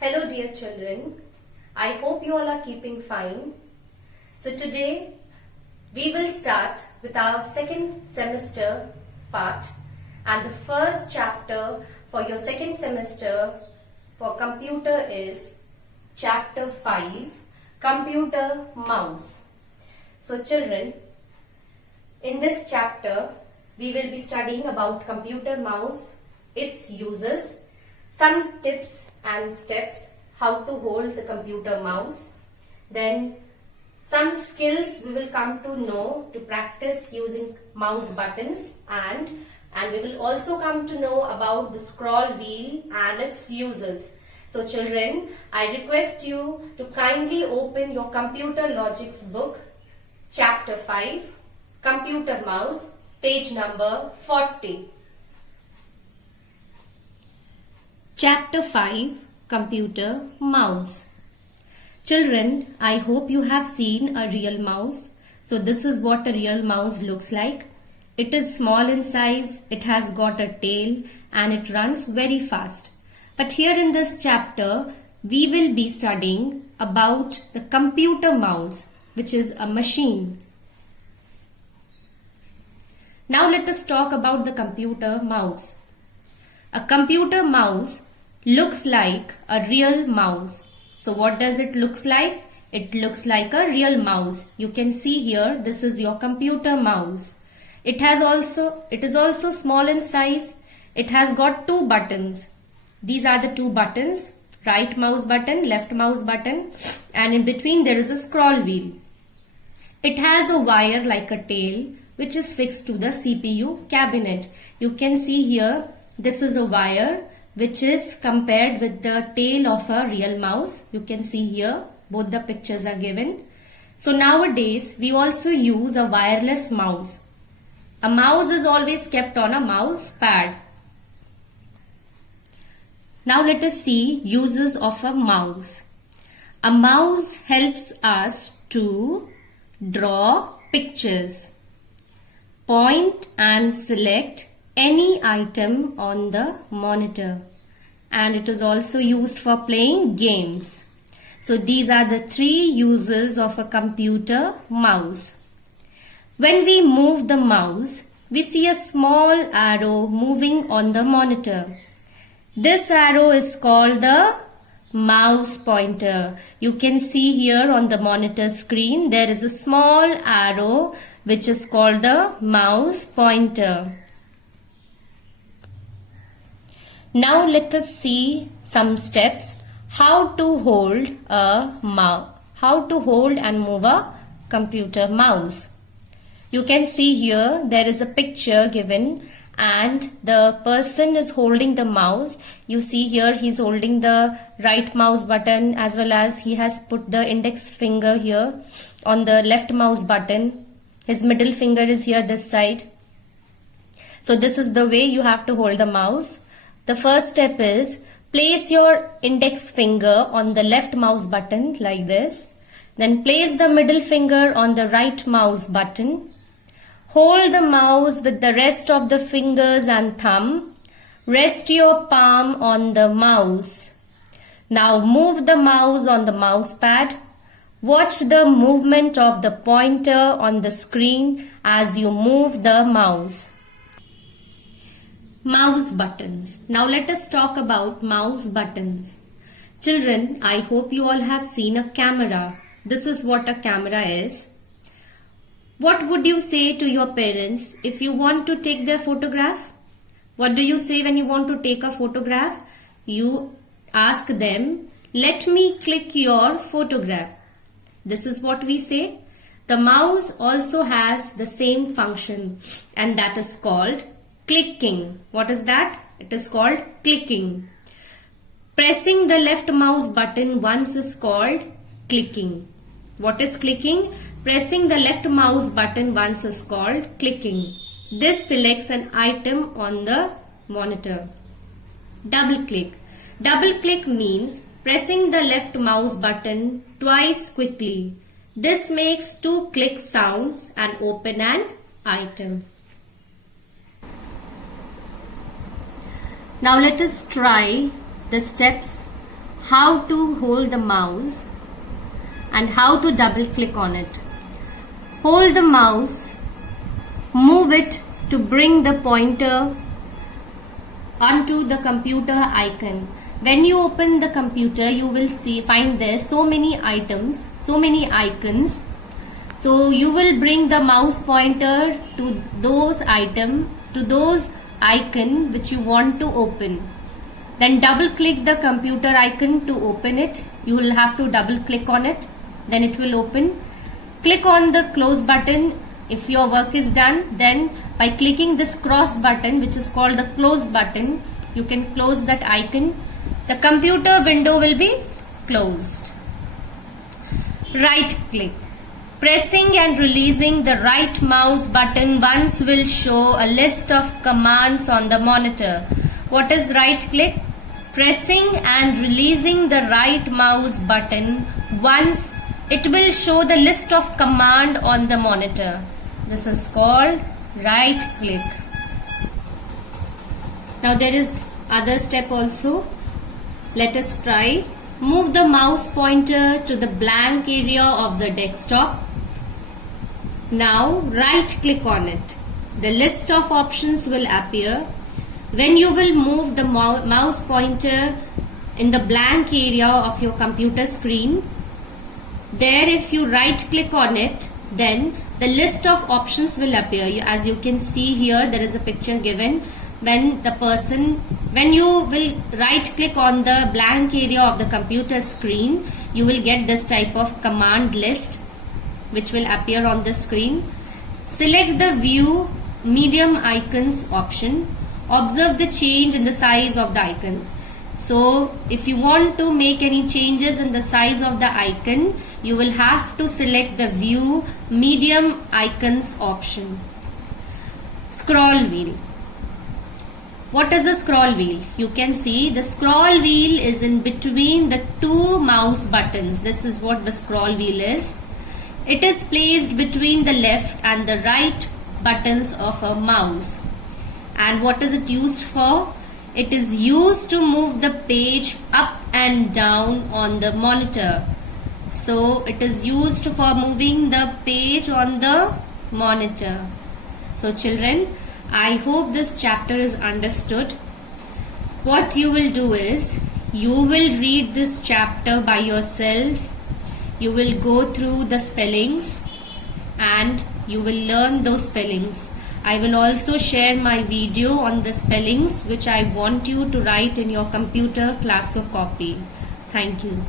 Hello dear children, I hope you all are keeping fine. So today we will start with our second semester part, and the first chapter for your second semester for computer is chapter 5, Computer Mouse. So children, in this chapter we will be studying about computer mouse, its uses, some tips and steps how to hold the computer mouse, then some skills we will come to know to practice using mouse buttons, and we will also come to know about the scroll wheel and its uses. So children, I request you to kindly open your computer logics book, chapter 5, computer mouse, page number 40. Chapter 5, Computer Mouse. Children, I hope you have seen a real mouse. So this is what a real mouse looks like. It is small in size, it has got a tail, and it runs very fast. But here in this chapter, we will be studying about the computer mouse, which is a machine. Now let us talk about the computer mouse. A computer mouse looks like a real mouse. So what does it looks like? It looks like a real mouse. You can see here, this is your computer mouse. It is also small in size. It has got two buttons. These are the two buttons, right mouse button, left mouse button, and in between there is a scroll wheel. It has a wire like a tail which is fixed to the CPU cabinet. You can see here, this is a wire which is compared with the tail of a real mouse. You can see here, both the pictures are given. So nowadays, we also use a wireless mouse. A mouse is always kept on a mouse pad. Now let us see uses of a mouse. A mouse helps us to draw pictures, point and select any item on the monitor, and it is also used for playing games. So these are the three uses of a computer mouse. When we move the mouse, we see a small arrow moving on the monitor. This arrow is called the mouse pointer. You can see here on the monitor screen there is a small arrow which is called the mouse pointer. Now let us see some steps how to hold and move a computer mouse. You can see here there is a picture given and the person is holding the mouse. You see here he is holding the right mouse button as well as he has put the index finger here on the left mouse button. His middle finger is here this side. So this is the way you have to hold the mouse. The first step is place your index finger on the left mouse button like this. Then place the middle finger on the right mouse button. Hold the mouse with the rest of the fingers and thumb. Rest your palm on the mouse. Now move the mouse on the mouse pad. Watch the movement of the pointer on the screen as you move the mouse. Mouse buttons. Now let us talk about mouse buttons. Children, I hope you all have seen a camera. This is what a camera is. What would you say to your parents if you want to take their photograph? What do you say when you want to take a photograph? You ask them, let me click your photograph. This is what we say. The mouse also has the same function, and that is called clicking. What is that? It is called clicking. Pressing the left mouse button once is called clicking. What is clicking? Pressing the left mouse button once is called clicking. This selects an item on the monitor. Double click. Double click means pressing the left mouse button twice quickly. This makes two click sounds and open an item. Now let us try the steps how to hold the mouse and how to double click on it. Hold the mouse, move it to bring the pointer onto the computer icon. When you open the computer, you will find there so many items, so many icons. So you will bring the mouse pointer to those icon which you want to open. Then double click the computer icon to open it. You will have to double click on it, then it will open. Click on the close button if your work is done. Then by clicking this cross button, which is called the close button, you can close that icon. The computer window will be closed. Right click. Pressing and releasing the right mouse button once will show a list of commands on the monitor. What is right click? Pressing and releasing the right mouse button once, it will show the list of command on the monitor. This is called right click. Now there is other step also. Let us try. Move the mouse pointer to the blank area of the desktop. Now right click on it. The list of options will appear. When you will move the mouse pointer in the blank area of your computer screen, there if you right click on it, then the list of options will appear. As you can see here, there is a picture given. When you will right click on the blank area of the computer screen, you will get this type of command list which will appear on the screen. Select the view medium icons option. Observe the change in the size of the icons. So if you want to make any changes in the size of the icon, you will have to select the view medium icons option. Scroll wheel. What is a scroll wheel? You can see the scroll wheel is in between the two mouse buttons. This is what the scroll wheel is. It is placed between the left and the right buttons of a mouse. And what is it used for? It is used to move the page up and down on the monitor. So it is used for moving the page on the monitor. So children, I hope this chapter is understood. What you will do is, you will read this chapter by yourself. You will go through the spellings and you will learn those spellings. I will also share my video on the spellings which I want you to write in your computer class or copy. Thank you.